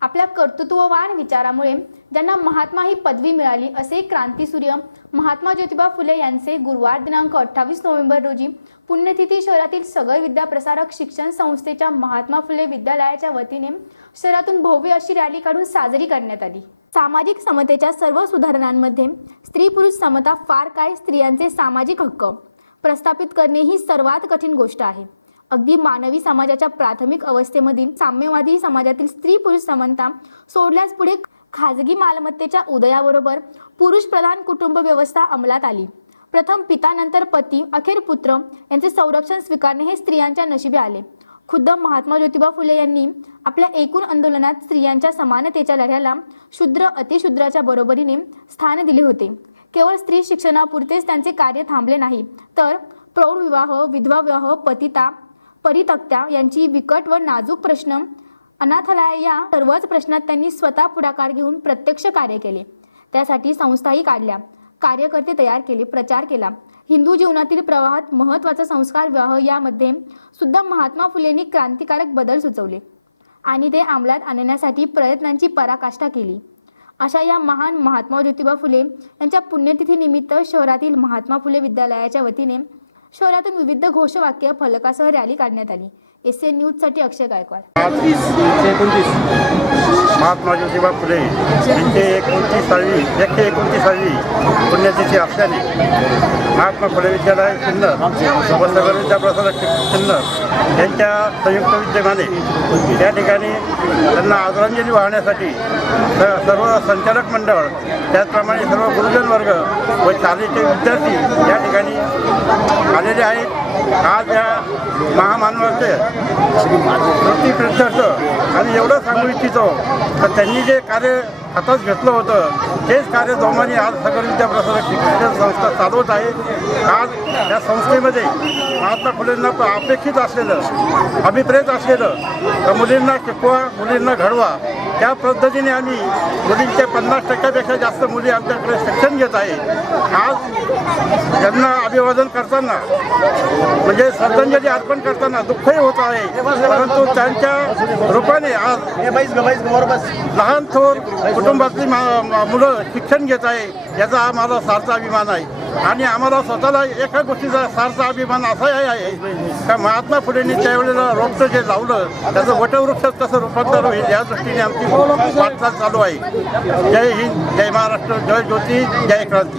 आपल्या कर्तृत्ववान विचारामुळे ज्यांना महात्मा ही पदवी मिळाली असे क्रांतीसूर्य महात्मा ज्योतिबा फुले यांचे गुरुवार दिनांक अठ्ठावीस नोव्हेंबर रोजी पुण्यतिथी शहरातील सगळ विद्याप्रसारक शिक्षण संस्थेच्या महात्मा फुले विद्यालयाच्या वतीने शहरातून भव्य अशी रॅली काढून साजरी करण्यात आली. सामाजिक समतेच्या सर्व सुधारणांमध्ये स्त्री पुरुष समता फार काय स्त्रियांचे सामाजिक हक्क? प्रस्थापित करणे ही सर्वात कठीण गोष्ट आहे. अगदी मानवी समाजाच्या प्राथमिक अवस्थेमधील साम्यवादी समाजातील स्त्री पुरुष समानता सोडल्यास पुढे खाजगी मालमत्तेच्या उदयाबरोबर पुरुष प्रधान कुटुंब व्यवस्था अंमलात आली. प्रथम पिता नंतर पती अखेर पुत्र यांचे संरक्षण स्वीकारणे हे स्त्रियांच्या नशिबी आले. खुद्द महात्मा ज्योतिबा फुले यांनी आपल्या एकूण आंदोलनात स्त्रियांच्या समानतेच्या लढ्याला शूद्र अतिशूद्राच्या बरोबरीने स्थान दिले होते. केवळ स्त्री शिक्षणापुरतेच त्यांचे कार्य थांबले नाही तर प्रौढ विवाह विधवा विवाह पतिता परितक्त्या यांची विकट व नाजूक प्रश्न अनाथालय या सर्वच प्रश्नात त्यांनी स्वतः पुढाकार घेऊन प्रत्यक्ष कार्य केले. त्यासाठी संस्थाही काढल्या. कार्यकर्ते तयार केले प्रचार केला. हिंदू जीवनातील प्रवाहात महत्त्वाचा संस्कार विवाह यामध्ये सुद्धा महात्मा फुलेंनी क्रांतिकारक बदल सुचवले आणि ते अंमलात आणण्यासाठी प्रयत्नांची पराकाष्ठा केली. अशा या महान महात्मा ज्योतिबा फुले यांच्या पुण्यतिथीनिमित्त शहरातील महात्मा फुले विद्यालयाच्या वतीने शहरातून विविध घोषवाक्य फलकासह रॅली काढण्यात आली. एस एन न्यूजसाठी अक्षय गायकवाड. एकोणतीस. महात्मा ज्योतिबा फुले यांचे एकोणतीसावी एकशे एकोणतीसावी पुण्यतिथी असल्याने महात्मा फुले विद्यालय सिन्नर व सगळ विद्याप्रसाद सिन्नर यांच्या संयुक्त विद्यमाने या ठिकाणी त्यांना आदरांजली वाहण्यासाठी स- सर्व संचालक मंडळ त्याचप्रमाणे सर्व गुरुजन वर्ग व शालेचे विद्यार्थी या ठिकाणी आलेले आहेत. आज या महामानवाचे प्रत्यर्थ आणि एवढं सांगू इच्छितो तर त्यांनी जे कार्य हातात घेतलं होतं तेच कार्य जोमाने आज सगळं विद्याप्रसारक शिक्षण संस्था चालवत आहे. आज या संस्थेमध्ये महात्मा फुलेंना अपेक्षित असलेलं अभिप्रेत असलेलं तर मुलींना शिकवा मुलींना घडवा. त्या पद्धतीने आम्ही मुलींच्या पन्नास टक्क्यापेक्षा जास्त मुली आमच्याकडे शिक्षण घेत आहे. आज त्यांना अभिवादन करताना म्हणजे श्रद्धांजली अर्पण करताना दुःखही होत आहे. परंतु त्यांच्या रूपाने आज लहान थोर कुटुंबातली मा- मुलं शिक्षण घेत आहे. याचा आम्हाला सारचा अभिमान आहे. आणि आम्हाला स्वतःला एका गोष्टीचा सारचा अभिमान असा आहे. का महात्मा फुलेंनी त्यावेळेला रोपटं जे लावलं त्याचं वटवृक्षात कसं रूपांतर होईल या दृष्टीने आमची वाटचाल चालू आहे. जय हिंद जय महाराष्ट्र जय ज्योती जय क्रांती.